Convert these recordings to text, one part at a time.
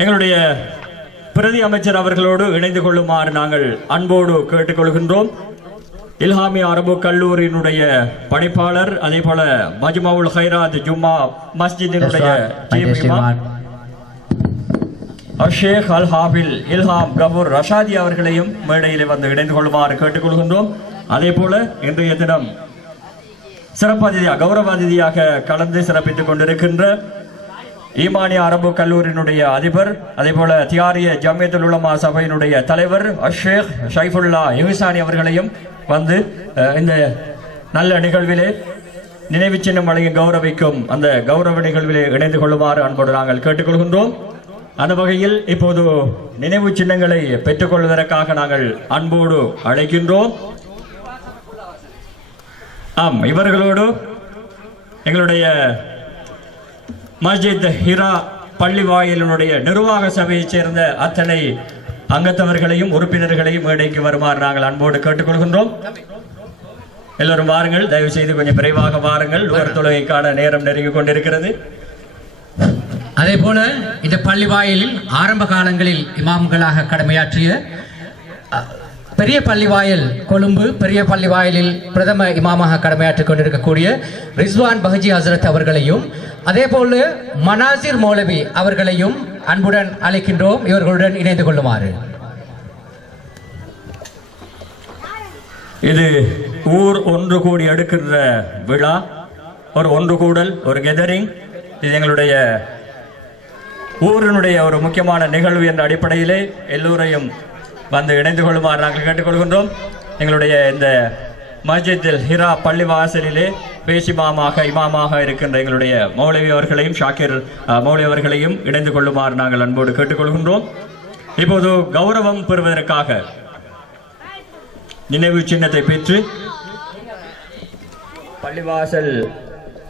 எங்களுடைய பிரதி அமைச்சர் அவர்களோடு இணைந்து கொள்ளுமாறு நாங்கள் அன்போடு கேட்டுக்கொள்கின்றோம். இல்ஹாமியா அரபு கல்லூரியினுடைய பணிப்பாளர், அதே போல மஜ்மாவுல் ஹைராத் ஜும்மா மஸ்ஜிதினுடைய ஷேக் அல் ஹாபில் இல்ஹாம் கபூர் ரஷாதி அவர்களையும் மேடையில் வந்து இணைந்து கொள்ளுமாறு கேட்டுக்கொள்கின்றோம். அதே போல இன்றைய தினம் சிறப்பு அதிதியாக கௌரவ அதிதியாக கலந்து சிறப்பித்துக் கொண்டிருக்கின்ற ஈமானியா அரபு கல்லூரியினுடைய அதிபர், அதே போல தியாரிய ஜமியத்துல் உலமா சபையினுடைய தலைவர் ஷேக் ஷைஃபுல்லா யுஹ்சானி அவர்களையும் வந்து இந்த நல்ல நிகழ்விலே நினைவு சின்னம் வழங்கி கௌரவிக்கும் அந்த கௌரவ நிகழ்விலே இணைந்து கொள்ளுமாறு அன்போடு நாங்கள் கேட்டுக்கொள்கின்றோம். அந்த வகையில் இப்போது நினைவு சின்னங்களை பெற்றுக்கொள்வதற்காக நாங்கள் அன்போடு அழைக்கின்றோம். ஆம், இவர்களோடு எங்களுடைய மஸ்ஜித் ஹிரா பள்ளி வாயிலினுடைய நிர்வாக சபையைச் சேர்ந்த அத்தனை அங்கத்தவர்களையும் உறுப்பினர்களையும் மேடைக்கு வருமாறு நாங்கள் அன்போடு கேட்டுக்கொள்கின்றோம். எல்லோரும் வாருங்கள், தயவு செய்து கொஞ்சம் விரைவாக வாருங்கள். தொழுகைக்கான நேரம் நெருங்கிக் கொண்டிருக்கிறது. அதே போல இந்த பள்ளி வாயிலில் ஆரம்ப காலங்களில் இமாம்களாக கடமையாற்றிய பெரிய பள்ளிவாயல் கொழும்பு பெரிய பள்ளிவாயலில் பிரதம இமாமாக கடமையாற்றிக் கொண்டிருக்கக்கூடிய ரிஸ்வான் பஹஜி ஹசரத் அவர்களையும், அதே போல மனாசிர் மௌலவி அவர்களையும் அன்புடன் அழைக்கின்றோம். இவர்களுடன் இணைந்து கொள்ளுமாறு. இது ஊர் ஒன்று கூடி எடுக்கின்ற விழா, ஒரு ஒன்று கூடல், ஒரு கெதரிங். இது எங்களுடைய ஊரினுடைய ஒரு முக்கியமான நிகழ்வு என்ற அடிப்படையிலே எல்லோரையும் வந்து இணைந்து கொள்ளுமாறு நாங்கள் கேட்டுக்கொள்கின்றோம். எங்களுடைய இந்த மஸ்ஜித்தில் ஹிரா பள்ளி வாசலிலே இமாமாக இருக்கின்ற எங்களுடைய மௌலவி அவர்களையும் ஷாக்கிர் மௌலவி அவர்களையும் இணைந்து கொள்ளுமாறு நாங்கள் அன்போடு கேட்டுக்கொள்கின்றோம். இப்போது கௌரவம் பெறுவதற்காக நினைவு சின்னத்தை பெற்று பள்ளிவாசல்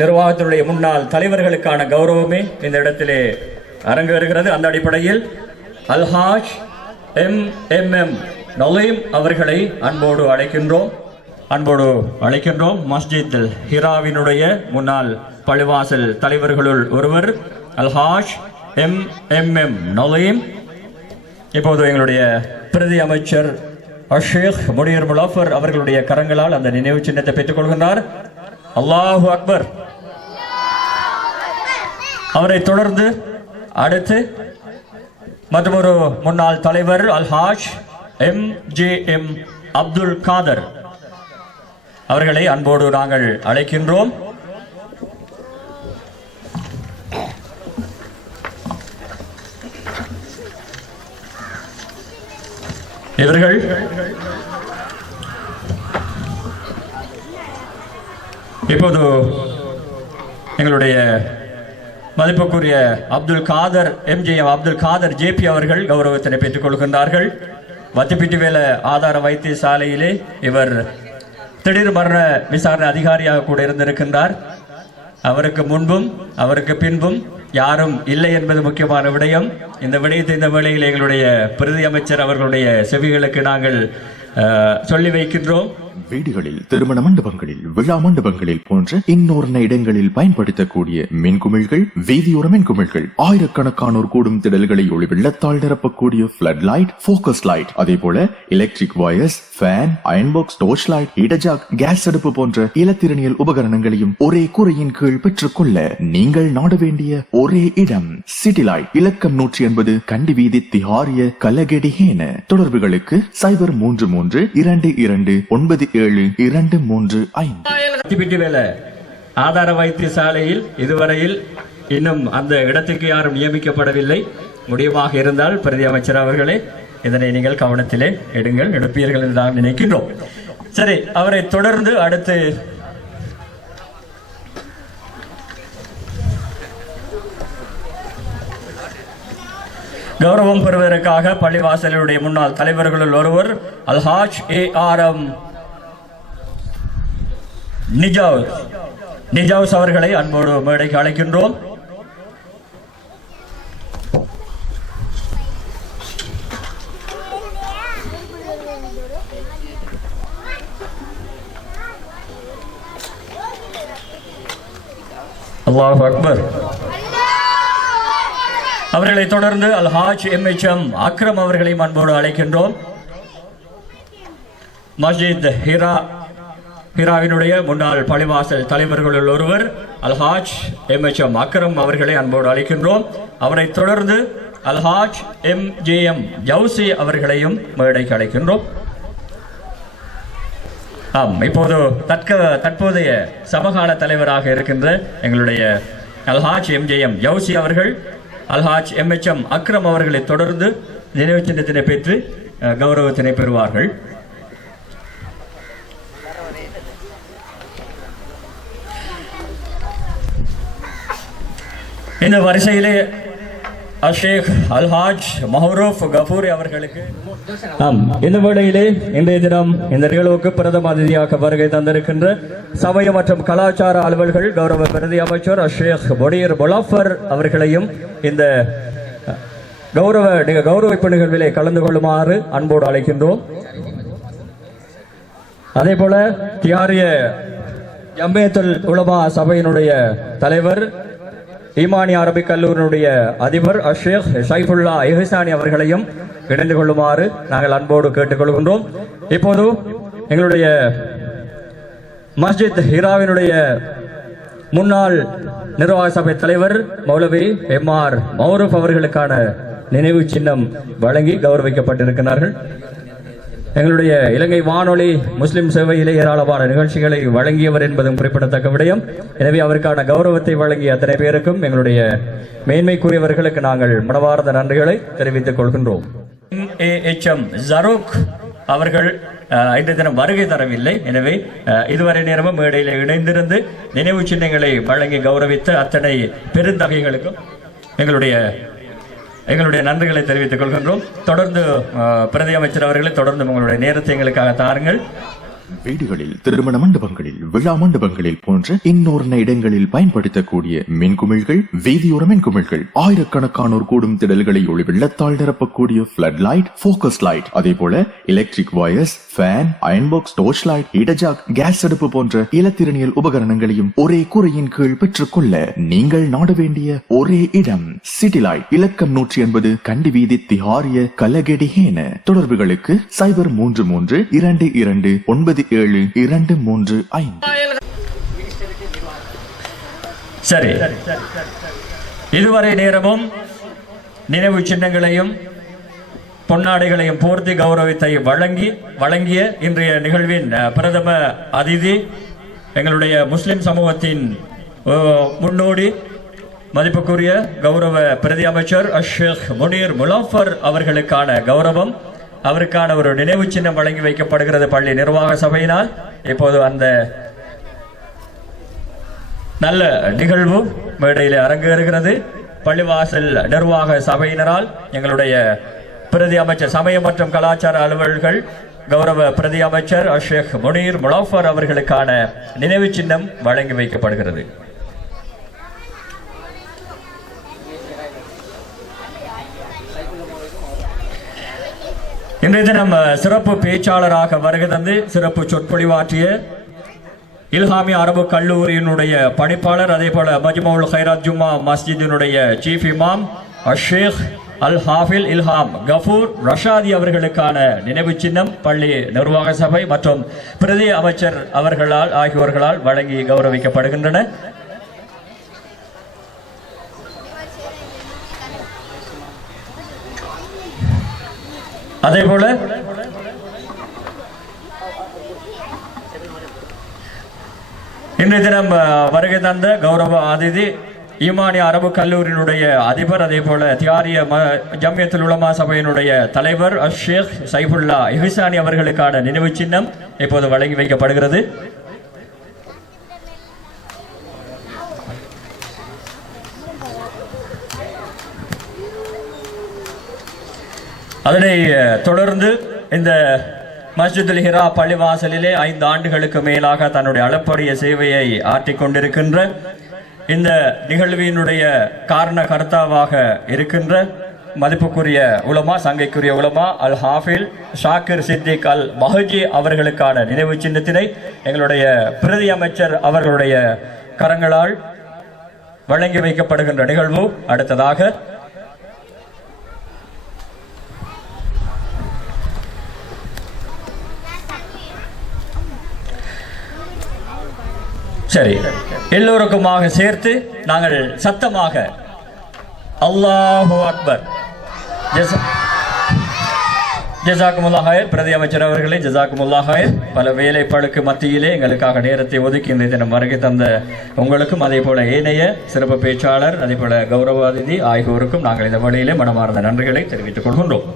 நிர்வாகத்தினுடைய முன்னாள் தலைவர்களுக்கான கௌரவமே இந்த இடத்திலே அரங்கேறுகிறது. அந்த அடிப்படையில் அல்ஹாஜ் எம் நலீம் அவர்களை அன்போடு அழைக்கின்றோம். மஸ்ஜித் ஹிராவினுடைய முன்னாள் பள்ளிவாசல் தலைவர்களுள் ஒருவர் அல்ஹாஜ் எம் நலீம். இப்போது எங்களுடைய பிரதி அமைச்சர் ஷேக் முனீர் முலாஃபர் அவர்களுடைய கரங்களால் அந்த நினைவு சின்னத்தை பெற்றுக் கொள்கின்றார். அல்லாஹு அக்பர். அவரை தொடர்ந்து அடுத்து மற்றொரு முன்னாள் தலைவர் அல்ஹாஜ் எம் அப்துல் காதர் அவர்களை அன்போடு நாங்கள் அழைக்கின்றோம். இவர்கள் இப்போது எங்களுடைய மதிப்புக்குரிய அப்துல் காதர் அப்துல் காதர் ஜேபி அவர்கள் கௌரவத்தினை பெற்றுக் கொள்கின்றார்கள். வத்திப்பிட்டிவேல ஆதார வைத்தியசாலையிலே இவர் திடீர் மரண விசாரணை அதிகாரியாக கூட இருந்திருக்கின்றார். அவருக்கு முன்பும் அவருக்கு பின்பும் யாரும் இல்லை என்பது முக்கியமான விடயம். இந்த விடயத்தை இந்த வேளையில் எங்களுடைய பிரதி அமைச்சர் அவர்களுடைய செவிகளுக்கு நாங்கள் சொல்லி வைக்கின்றோம். வீடுகளில், திருமண மண்டபங்களில், விழா மண்டபங்களில் போன்ற இன்னொரு இடங்களில் பயன்படுத்தக்கூடிய மின்குமிழ்கள், வீதியோர மின்குமிழ்கள், ஆயிரக்கணக்கானோர் கூடும் திடல்களை ஒளி வெள்ளத்தால் நிரப்பக்கூடிய பிளட் லைட், போக்கஸ் லைட், அதே போல electric wires, fan, iron box, torch light, heater, gas அடுப்பு போன்ற இலத்திரனியல் உபகரணங்களையும் ஒரே கூரையின் கீழ் பெற்றுக்கொள்ள நீங்கள் நாட வேண்டிய ஒரே இடம் சிட்டி லைட். இலக்கம் 180 கண்டி வீதி திஹாரிய கலகெடிஹேன. தொடர்புகளுக்கு 033297235. ஆதார வைத்தியசாலையில் இதுவரையில் இன்னும் அந்த இடத்திற்கு யாரும் நியமிக்கப்படவில்லை. முடியமாக இருந்தால் பிரதி அமைச்சர் அவர்களே இதனை நீங்கள் கவனத்திலே எடுப்பீர்கள் என்று நான் நினைக்கின்றோம். சரி, அவரை தொடர்ந்து அடுத்து கௌரவம் பெறுவதற்காக பள்ளிவாசலுடைய முன்னாள் தலைவர்களுள் ஒருவர் அல்ஹாஜ் ARM நிஜாவுஸ் அவர்களை அன்போடு மேடைக்கு அழைக்கின்றோம். அல்லாஹு அக்பர். அவர்களை தொடர்ந்து அல்ஹாஜ் MHM அக்ரம் அவர்களை அன்போடு அழைக்கின்றோம். மஸ்ஜித் ஹிராவினுடைய முன்னாள் பள்ளிவாசல் தலைவர்களுள் ஒருவர் அல்ஹாஜ் MHM அக்ரம் அவர்களை அன்போடு அழைக்கின்றோம். அவரை தொடர்ந்து அல்ஹாஜ் MJM ஜவுசி அவர்களையும் மேடைக்கு அழைக்கின்றோம். இப்போது தற்போதைய சமகால தலைவராக இருக்கின்ற எங்களுடைய அல்ஹாஜ் MJM ஜவுசி அவர்கள் அல்ஹாஜ் MHM அக்ரம் அவர்களை தொடர்ந்து நினைவு சின்னத்தினை பெற்று கௌரவத்தினை பெறுவார்கள். இந்த வரிசையிலே ஷேக் அல்ஹாஜ் மஹரூப் கஃபூரி அவர்களுக்கு இந்த வேளையிலே இன்றைய தினம் இந்த நிகழ்வுக்கு பிரதம அதிதியாக வருகை தந்திருக்கின்ற சமய மற்றும் கலாச்சார அலுவல்கள் கௌரவ பிரதி அமைச்சர் ஷேக் முனீர் முலாஃபர் அவர்களையும் இந்த கௌரவிப்பு நிகழ்விலே கலந்து கொள்ளுமாறு அன்போடு அழைக்கின்றோம். அதே போல தியாரிய ஜம்மியத்துல் உலமா சபையினுடைய தலைவர் ஈமானி அரபிக் கல்லூரியினுடைய அதிபர் ஷேக் ஷைஃபுல்லா இஹ்சானி அவர்களையும் இணைந்து கொள்ளுமாறு நாங்கள் அன்போடு கேட்டுக்கொள்கின்றோம். இப்போது எங்களுடைய மஸ்ஜித் ஹிராவினுடைய முன்னாள் நிர்வாக சபை தலைவர் மௌலவி MR மௌரூப் அவர்களுக்கான நினைவு சின்னம் வழங்கி கௌரவிக்கப்பட்டிருக்கிறார்கள். எங்களுடைய இலங்கை வானொலி முஸ்லிம் சேவையிலே ஏராளமான நிகழ்ச்சிகளை வழங்கியவர் என்பதும் குறிப்பிடத்தக்க விடயம். எனவே அவருக்கான கௌரவத்தை வழங்கிய அத்தனை பேருக்கும் எங்களுடைய மேன்மைக்குரியவர்களுக்கு நாங்கள் மனவார்ந்த நன்றிகளை தெரிவித்துக் கொள்கின்றோம். MAHM ஜரூக் அவர்கள் இன்றைய தினம் வருகை தரவில்லை. எனவே இதுவரை நேரமும் மேடையில் இணைந்திருந்து நினைவு சின்னங்களை வழங்கி கௌரவித்த அத்தனை பெருந்தகைகளுக்கும் எங்களுடைய நன்றிகளை தெரிவித்துக் கொள்கின்றோம். தொடர்ந்து பிரதி அமைச்சர் அவர்களை தொடர்ந்து உங்களுடைய நேரத்தை எங்களுக்காக தாருங்கள். வீடுகளில், திருமண மண்டபங்களில், விழா மண்டபங்களில் போன்ற இன்னொரு இடங்களில் பயன்படுத்தக்கூடிய மின்குமிழ்கள், வீதியோர மின்குமிழ்கள், ஆயிரக்கணக்கானோர் கூடும் திடல்களை ஒளி வெள்ளத்தால் நிரப்பக்கூடிய பிளட் லைட், போக்கஸ் லைட், அதே போல electric wires, fan, iron box, torch light, இடஜாக், கேஸ் அடுப்பு போன்ற இலத்திரனியல் உபகரணங்களையும் ஒரே கூரையின் கீழ் பெற்றுக்கொள்ள நீங்கள் நாட வேண்டிய ஒரே இடம் சிட்டி லைட். இலக்கம் 180 கண்டி வீதி திஹாரிய கலகெடிஹேன. தொடர்புகளுக்கு 033 22 97 சரி, இதுவரை நேரமும் நினைவு சின்னங்களையும் பொன்னாடைகளையும் போர்த்தி கௌரவத்தை வழங்கிய இன்றைய நிகழ்வின் பிரதம அதிதி எங்களுடைய முஸ்லிம் சமூகத்தின் முன்னோடி மதிப்புக்குரிய கௌரவ பிரதி அமைச்சர் ஷேக் முனீர் முலாஃபர் அவர்களுக்கான கௌரவம், அவருக்கான ஒரு நினைவு சின்னம் வழங்கி வைக்கப்படுகிறது பள்ளி நிர்வாக சபையினால். இப்போது அந்த நல்ல நிகழ்வு மேடையில் அரங்கேறுகிறது. பள்ளிவாசல் நிர்வாக சபையினரால் எங்களுடைய பிரதி அமைச்சர் சமய மற்றும் கலாச்சார அலுவல்கள் கௌரவ பிரதி அமைச்சர் ஷேக் முனீர் முலாஃபர் அவர்களுக்கான நினைவு சின்னம் வழங்கி வைக்கப்படுகிறது. இன்றைய தினம் சிறப்பு பேச்சாளராக வருகை தந்து சிறப்பு சொற்பொழிவாற்றிய இல்ஹாமி அரபு கல்லூரியினுடைய பணிப்பாளர், அதே போல மஜ்மவுல் ஹைராத் ஜும்மா மஸ்ஜிதினுடைய சீஃப் இமாம் ஷேக் அல் ஹாஃபில் இல்ஹாம் கஃபூர் ரஷாதி அவர்களுக்கான நினைவு சின்னம் பள்ளி நிர்வாக சபை மற்றும் பிரதி அமைச்சர் ஆகியோர்களால் வழங்கி கௌரவிக்கப்படுகின்றன. அதே போல இன்றைய தினம் வருகை தந்த கௌரவ அதிதி ஈமானி அரபு கல்லூரியினுடைய அதிபர், அதே போல தியாரிய ஜம்மியத்துல் உலமா சபையினுடைய தலைவர் ஷேக் சைஃபுல்லா இஹ்சானி அவர்களுக்கான நினைவு சின்னம் இப்போது வழங்கி வைக்கப்படுகிறது. அதனை தொடர்ந்து இந்த மஸ்ஜிதுல் ஹிரா பள்ளிவாசலிலே 5 ஆண்டுகளுக்கு மேலாக தன்னுடைய அளப்பரிய சேவையை ஆற்றிக் கொண்டிருக்கின்ற இந்த நிகழ்வினுடைய காரண கர்த்தாவாக இருக்கின்ற மதிப்புக்குரிய உலமா, சங்கைக்குரிய உலமா அல் ஹாஃபில் ஷாக்கிர் சித்திக் அல் மஹஜி அவர்களுக்கான நினைவு சின்னத்தினை எங்களுடைய பிரதி அமைச்சர் அவர்களுடைய கரங்களால் வழங்கி வைக்கப்படுகின்ற நிகழ்வு அடுத்ததாக சரி, எல்லோருக்குமாக சேர்த்து நாங்கள் சத்தமாக அல்லாஹு அக்பர். ஜஸாக்குமுல்லாஹ் ஹைர். பிரதி அமைச்சர் அவர்களே ஜஸாக்குமுல்லாஹ் ஹைர். பல வேலைப்பளுக்கு மத்தியிலே எங்களுக்காக நேரத்தை ஒதுக்கி இந்த தினம் வருகை தந்த உங்களுக்கும், அதே போல ஏனைய சிறப்பு பேச்சாளர், அதே போல கௌரவ அதிதி ஆகியோருக்கும் நாங்கள் இந்த வழியிலே மனமார்ந்த நன்றிகளை தெரிவித்துக் கொள்கின்றோம்.